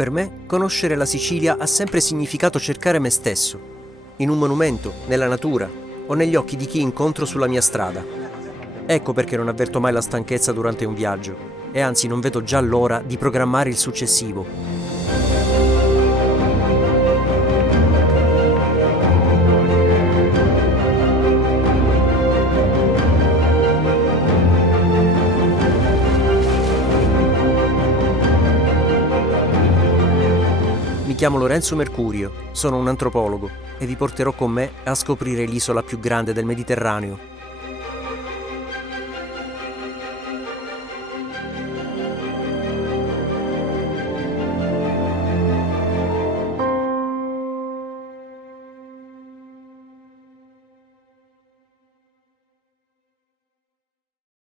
Per me, conoscere la Sicilia ha sempre significato cercare me stesso, in un monumento, nella natura o negli occhi di chi incontro sulla mia strada. Ecco perché non avverto mai la stanchezza durante un viaggio e anzi non vedo già l'ora di programmare il successivo. Mi chiamo Lorenzo Mercurio, sono un antropologo e vi porterò con me a scoprire l'isola più grande del Mediterraneo.